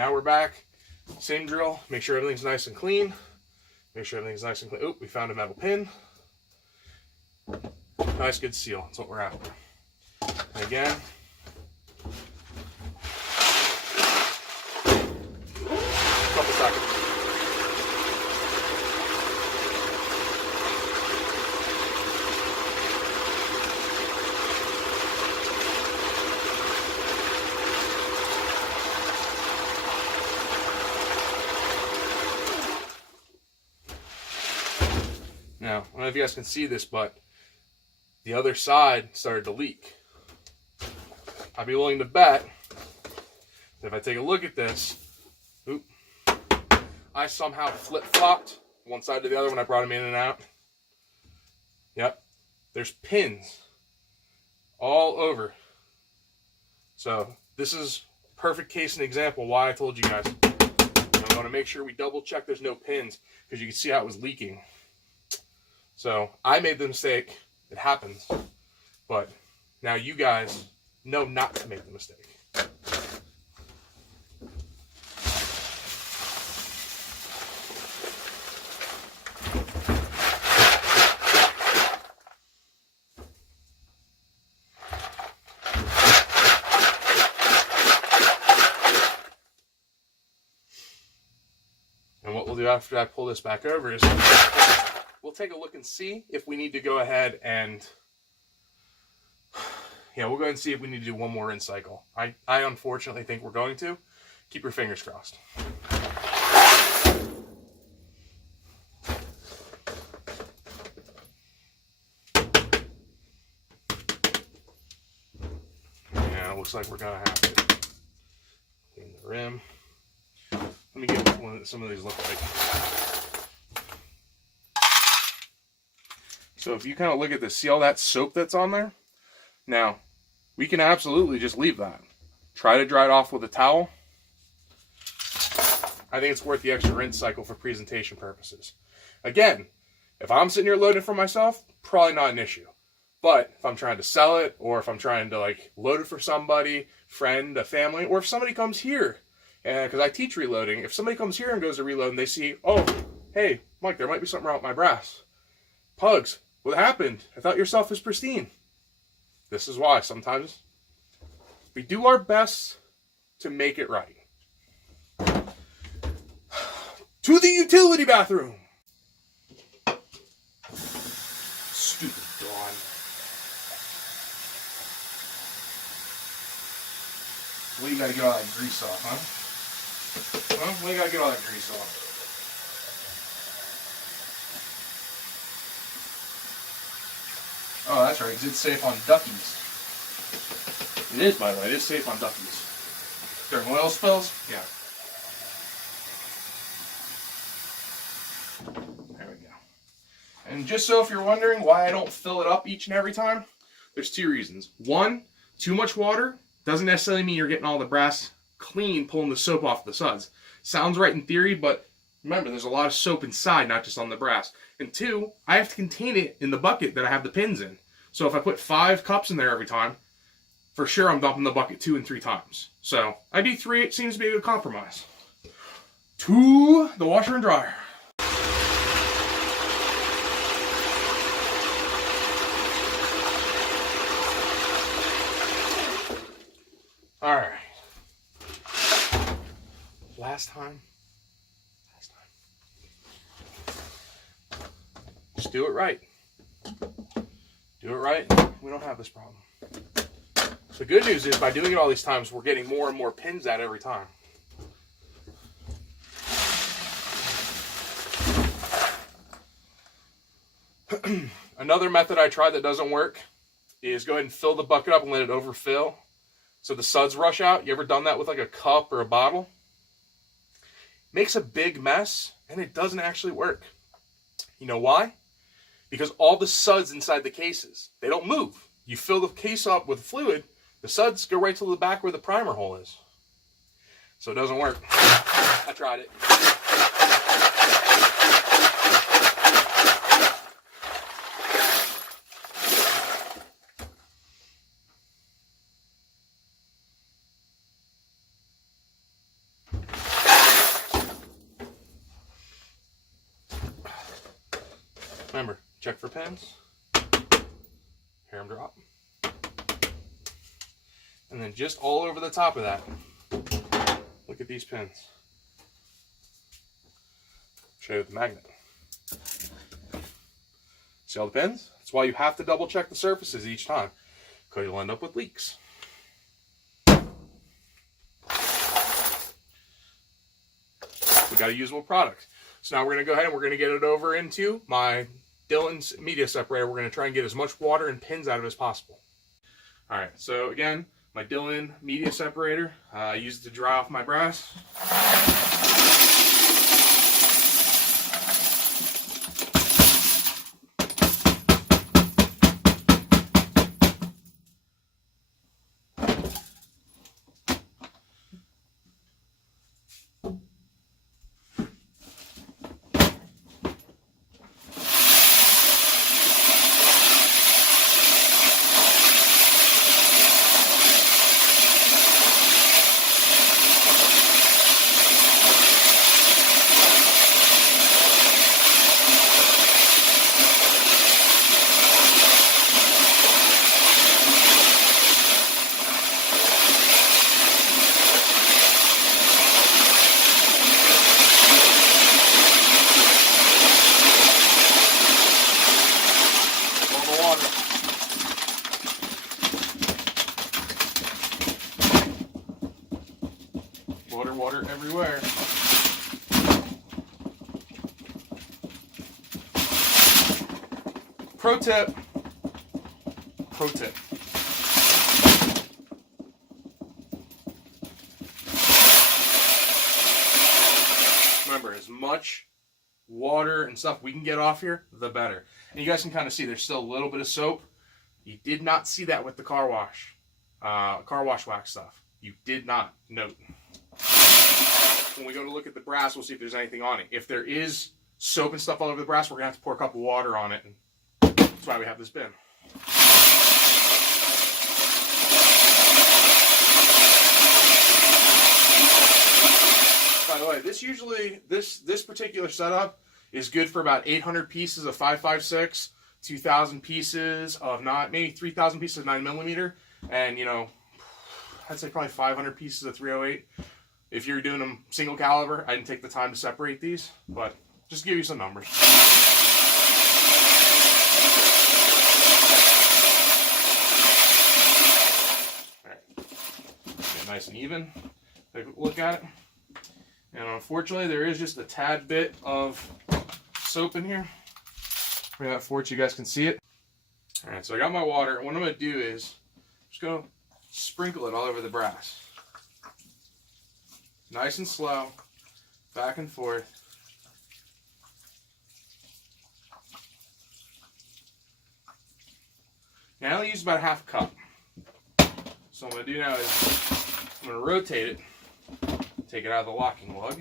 Now we're back. Same drill. Make sure everything's nice and clean. Make sure everything's nice and clean. Oh, we found a metal pin. Nice, good seal. That's what we're after. And again. Couple seconds. Now, I don't know if you guys can see this, but the other side started to leak. I'd be willing to bet that if I take a look at this, I somehow flip-flopped one side to the other when I brought them in and out. Yep, there's pins all over. So this is a perfect case and example why I told you guys. I want to make sure we double check there's no pins, because you can see how it was leaking. So I made the mistake. It happens. But now you guys know not to make the mistake. And what we'll do after I pull this back over is we'll take a look and see if we need to go ahead and, we'll go ahead and see if we need to do one more rinse cycle. I unfortunately think we're going to. Keep your fingers crossed. Yeah, it looks like we're going to have to clean the rim. Let me get what some of these look like. So if you kind of look at this, see all that soap that's on there? Now, we can absolutely just leave that. Try to dry it off with a towel. I think it's worth the extra rinse cycle for presentation purposes. Again, if I'm sitting here loading for myself, probably not an issue. But if I'm trying to sell it, or if I'm trying to load it for somebody, friend, a family, or if somebody comes here, because I teach reloading, if somebody comes here and goes to reload and they see, oh, hey, Mike, there might be something wrong with my brass. Pugz, what happened? I thought your stuff was pristine. This is why sometimes we do our best to make it right. To the utility bathroom. Stupid Dawn. Well, you gotta get all that grease off, huh? Well, you gotta get all that grease off. Oh, that's right, because it's safe on duckies. It is, by the way, it is safe on duckies. During oil spills? Yeah. There we go. And just so if you're wondering why I don't fill it up each and every time, there's two reasons. One, too much water doesn't necessarily mean you're getting all the brass clean, pulling the soap off the suds. Sounds right in theory, but remember, there's a lot of soap inside, not just on the brass. And two, I have to contain it in the bucket that I have the pins in. So if I put 5 cups in there every time, for sure I'm dumping the bucket 2 and 3 times. So I do 3, it seems to be a good compromise. To the washer and dryer. All right. Last time. Just do it right. Do it right, we don't have this problem. The good news is by doing it all these times, we're getting more and more pins out every time. Another method I tried that doesn't work is go ahead and fill the bucket up and let it overfill so the suds rush out. You ever done that with like a cup or a bottle? Makes a big mess and it doesn't actually work. You know why? Because all the suds inside the cases, they don't move. You fill the case up with fluid, the suds go right to the back where the primer hole is. So it doesn't work. I tried it. Remember, check for pins. Hear them drop. And then just all over the top of that, look at these pins. Show you with the magnet. See all the pins? That's why you have to double check the surfaces each time, because you'll end up with leaks. We got a usable product. So now we're going to go ahead and we're going to get it over into my Dillon's media separator. We're going to try and get as much water and pins out of it as possible. All right, so again, my Dillon media separator. I use it to dry off my brass. Water everywhere. Pro tip. Remember, as much water and stuff we can get off here, the better. And you guys can kind of see there's still a little bit of soap. You did not see that with the car wash wax stuff. You did not note. When we go to look at the brass, we'll see if there's anything on it. If there is soap and stuff all over the brass, we're going to have to pour a cup of water on it. And that's why we have this bin. By the way, this particular setup is good for about 800 pieces of 5.56, 2,000 pieces of maybe 3,000 pieces of 9mm, and I'd say probably 500 pieces of 308. If you're doing them single caliber, I didn't take the time to separate these, but just to give you some numbers. All right, get nice and even. Take a look at it. And unfortunately, there is just a tad bit of soap in here. Bring that forward so you guys can see it. All right, so I got my water, and what I'm going to do is just go sprinkle it all over the brass. Nice and slow, back and forth. Now I only use about half a cup. So what I'm going to do now is I'm going to rotate it, take it out of the locking lug.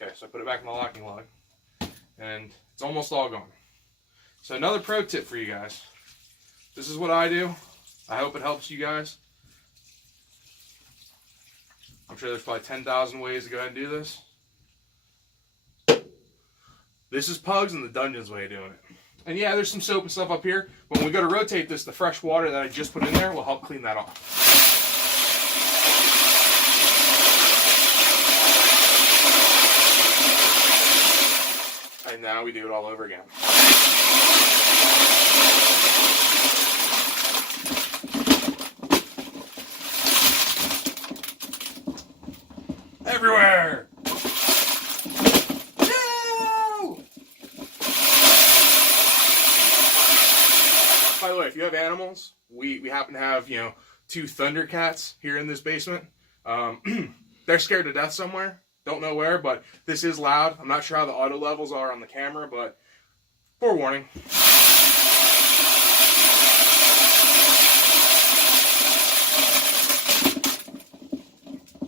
Okay, so I put it back in the locking lug, and it's almost all gone. So another pro tip for you guys. This is what I do. I hope it helps you guys. I'm sure there's probably 10,000 ways to go ahead and do this. This is Pugz and the Dungeons way of doing it. And yeah, there's some soap and stuff up here, but when we go to rotate this, the fresh water that I just put in there will help clean that off. And now we do it all over again. Everywhere! No! By the way, if you have animals, we happen to have, 2 Thundercats here in this basement. They're scared to death somewhere. Don't know where, but this is loud. I'm not sure how the auto levels are on the camera, but forewarning.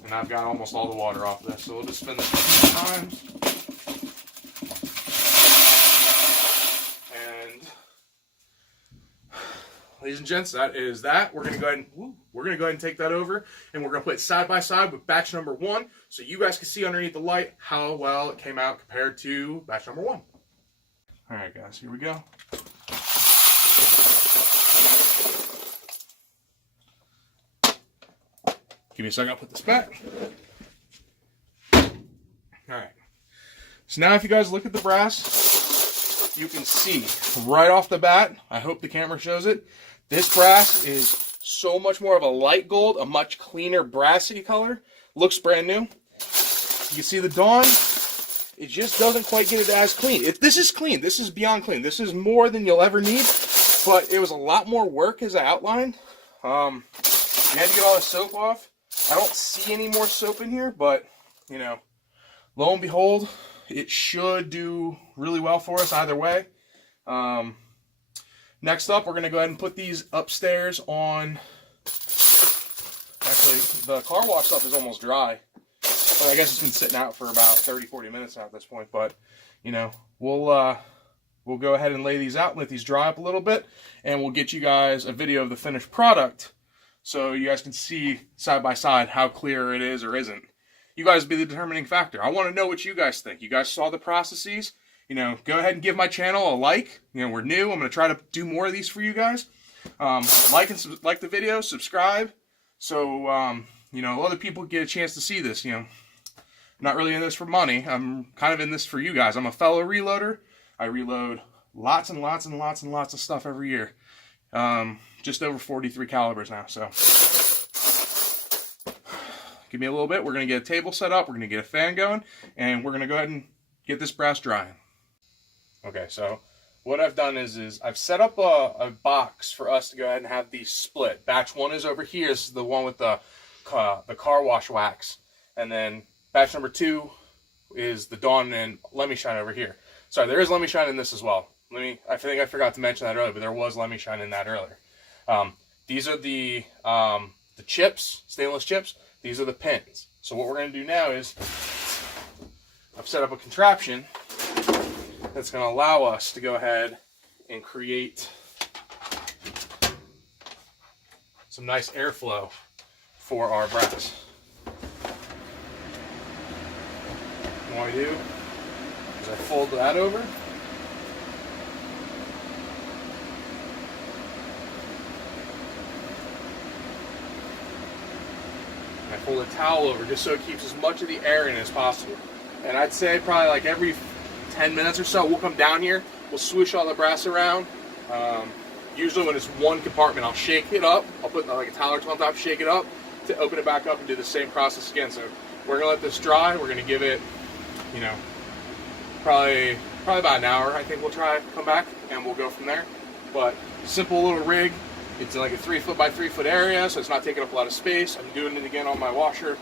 And I've got almost all the water off this, so we'll just spin this a few times. And ladies and gents, that is that. We're gonna go ahead and take that over, and we're gonna put it side by side with batch number 1, so you guys can see underneath the light how well it came out compared to batch number 1. All right, guys, here we go. Give me a second, I'll put this back. All right. So now if you guys look at the brass, you can see right off the bat, I hope the camera shows it, this brass is so much more of a light gold, a much cleaner brassy color. Looks brand new. You can see the Dawn, it just doesn't quite get it as clean. This is clean. This is beyond clean. This is more than you'll ever need, but it was a lot more work as I outlined. You had to get all the soap off. I don't see any more soap in here, but, you know, lo and behold, it should do really well for us either way. Next up, we're going to go ahead and put these upstairs on... Actually, the car wash stuff is almost dry. But I guess it's been sitting out for about 30-40 minutes now at this point. But, you know, we'll go ahead and lay these out and let these dry up a little bit. And we'll get you guys a video of the finished product so you guys can see side by side how clear it is or isn't. You guys be the determining factor. I want to know what you guys think. You guys saw the processes. You know, go ahead and give my channel a like. You know, we're new. I'm going to try to do more of these for you guys. Like the video, subscribe, so you know, other people get a chance to see this. You know, I'm not really in this for money. I'm kind of in this for you guys. I'm a fellow reloader. I reload lots and lots and lots and lots of stuff every year. Just over 43 calibers now. So give me a little bit. We're going to get a table set up. We're going to get a fan going, and we're going to go ahead and get this brass drying. Okay, so what I've done is I've set up a box for us to go ahead and have these split. Batch 1 is over here. This is the one with the car wash wax. And then batch number 2 is the Dawn and Lemmy Shine over here. Sorry, there is Lemmy Shine in this as well. I think I forgot to mention that earlier, but there was Lemmy Shine in that earlier. These are the chips, stainless chips. These are the pins. So what we're going to do now is I've set up a contraption that's going to allow us to go ahead and create some nice airflow for our brass. What I do is I fold that over. I fold a towel over just so it keeps as much of the air in as possible. And I'd say probably like every 10 minutes or so, we'll come down here, we'll swoosh all the brass around. Usually when it's one compartment, I'll shake it up. I'll put like a towel or two on top, shake it up to open it back up and do the same process again. So we're gonna let this dry. We're gonna give it, you know, probably about an hour. I think we'll come back and we'll go from there. But simple little rig. It's like a 3-foot by 3-foot area, so it's not taking up a lot of space. I'm doing it again on my washer.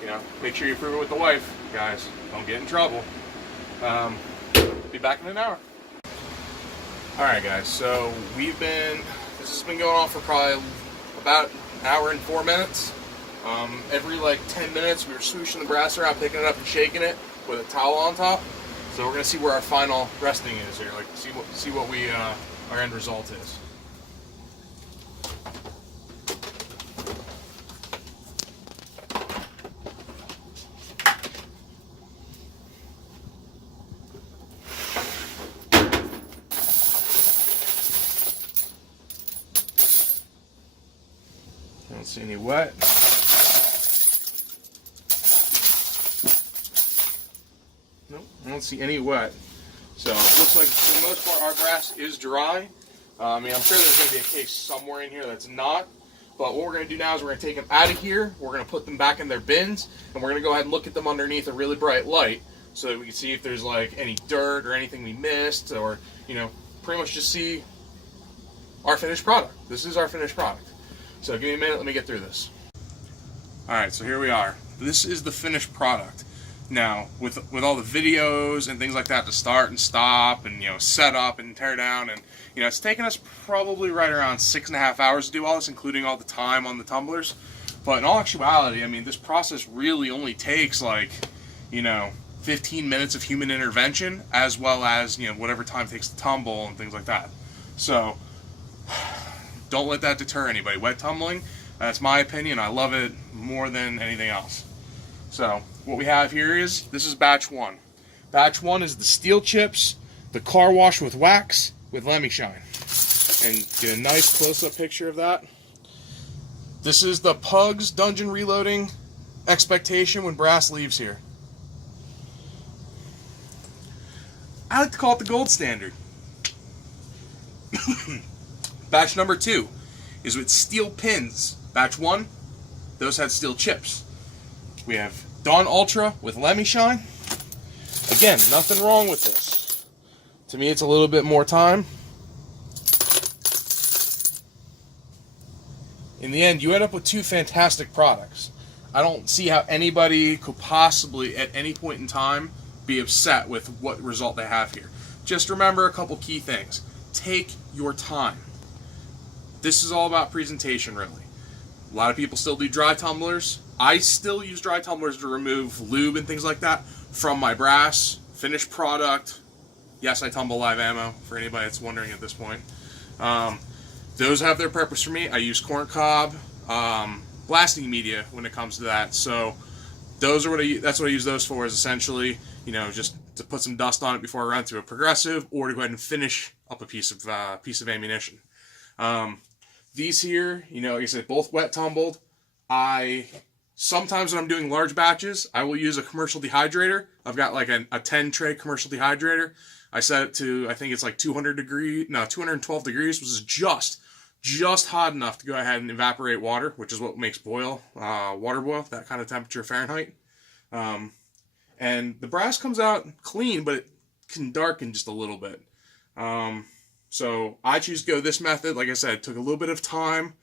You know, make sure you prove it with the wife, guys. Don't get in trouble. Be back in an hour. Alright guys, so this has been going on for probably about an hour and 4 minutes. Every like 10 minutes we were swooshing the brass around, picking it up and shaking it with a towel on top. So we're gonna see where our final resting is here, like see what our end result is. Don't see any wet. Nope, I don't see any wet. So it looks like for the most part our brass is dry. I mean, I'm sure there's going to be a case somewhere in here that's not. But what we're going to do now is we're going to take them out of here. We're going to put them back in their bins. And we're going to go ahead and look at them underneath a really bright light so that we can see if there's like any dirt or anything we missed, or, you know, pretty much just see our finished product. This is our finished product. So give me a minute, let me get through this. Alright, so here we are. This is the finished product. Now, with all the videos and things like that to start and stop and, you know, set up and tear down, and, you know, it's taken us probably right around 6.5 hours to do all this, including all the time on the tumblers. But in all actuality, I mean, this process really only takes like, you know, 15 minutes of human intervention, as well as, you know, whatever time it takes to tumble and things like that. So don't let that deter anybody. Wet tumbling, that's my opinion. I love it more than anything else. So what we have here is, this is batch 1. Batch 1 is the steel chips, the car wash with wax, with Lemmy Shine. And get a nice close-up picture of that. This is the Pugz dungeon reloading expectation when brass leaves here. I like to call it the gold standard. Batch number 2 is with steel pins. Batch 1, those had steel chips. We have Dawn Ultra with Lemmy Shine. Again, nothing wrong with this. To me, it's a little bit more time. In the end, you end up with 2 fantastic products. I don't see how anybody could possibly, at any point in time, be upset with what result they have here. Just remember a couple key things. Take your time. This is all about presentation, really. A lot of people still do dry tumblers. I still use dry tumblers to remove lube and things like that from my brass, finished product. Yes, I tumble live ammo, for anybody that's wondering at this point. Those have their purpose for me. I use corn cob, blasting media when it comes to that. So those are that's what I use those for, is essentially, you know, just to put some dust on it before I run through a progressive, or to go ahead and finish up a piece of ammunition. These here, you know, like I said, both wet tumbled. Sometimes when I'm doing large batches, I will use a commercial dehydrator. I've got like a 10 tray commercial dehydrator. I set it to, I think it's like 212 degrees, which is just hot enough to go ahead and evaporate water, which is what makes water boil, that kind of temperature Fahrenheit. And the brass comes out clean, but it can darken just a little bit. So I choose to go this method. Like I said, it took a little bit of time.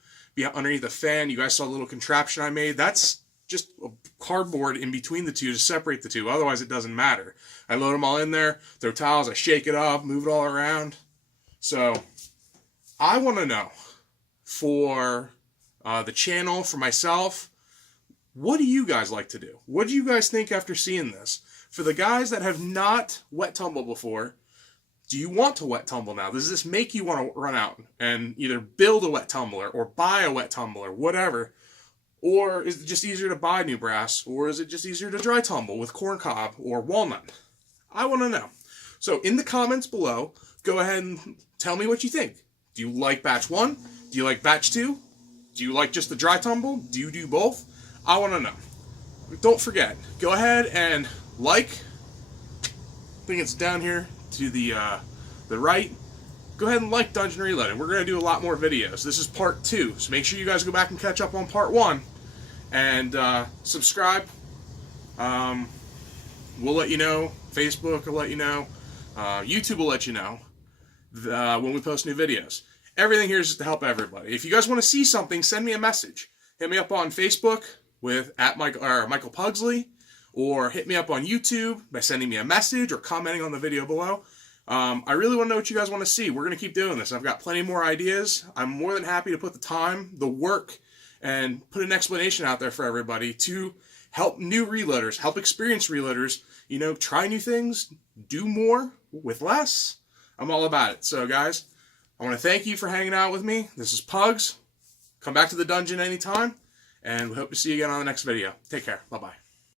Underneath the fan, you guys saw the little contraption I made. That's just a cardboard in between the two to separate the two. Otherwise, it doesn't matter. I load them all in there, throw towels, I shake it up, move it all around. So I want to know, for the channel, for myself, what do you guys like to do? What do you guys think after seeing this? For the guys that have not wet tumbled before, do you want to wet tumble now? Does this make you want to run out and either build a wet tumbler or buy a wet tumbler, whatever? Or is it just easier to buy new brass? Or is it just easier to dry tumble with corn cob or walnut? I want to know. So in the comments below, go ahead and tell me what you think. Do you like batch 1? Do you like batch 2? Do you like just the dry tumble? Do you do both? I want to know. Don't forget, go ahead and like. I think it's down here to the right. Go ahead and like Dungeon Reloaded. We're going to do a lot more videos. This is part 2, so make sure you guys go back and catch up on part 1. And subscribe. We'll let you know. Facebook will let you know. YouTube will let you know when we post new videos. Everything here is just to help everybody. If you guys want to see something, send me a message. Hit me up on Facebook with Michael Pugsley, or hit me up on YouTube by sending me a message or commenting on the video below. I really want to know what you guys want to see. We're going to keep doing this. I've got plenty more ideas. I'm more than happy to put the time, the work, and put an explanation out there for everybody to help new reloaders, help experienced reloaders, you know, try new things, do more with less. I'm all about it. So, guys, I want to thank you for hanging out with me. This is Pugz. Come back to the dungeon anytime, and we hope to see you again on the next video. Take care. Bye-bye.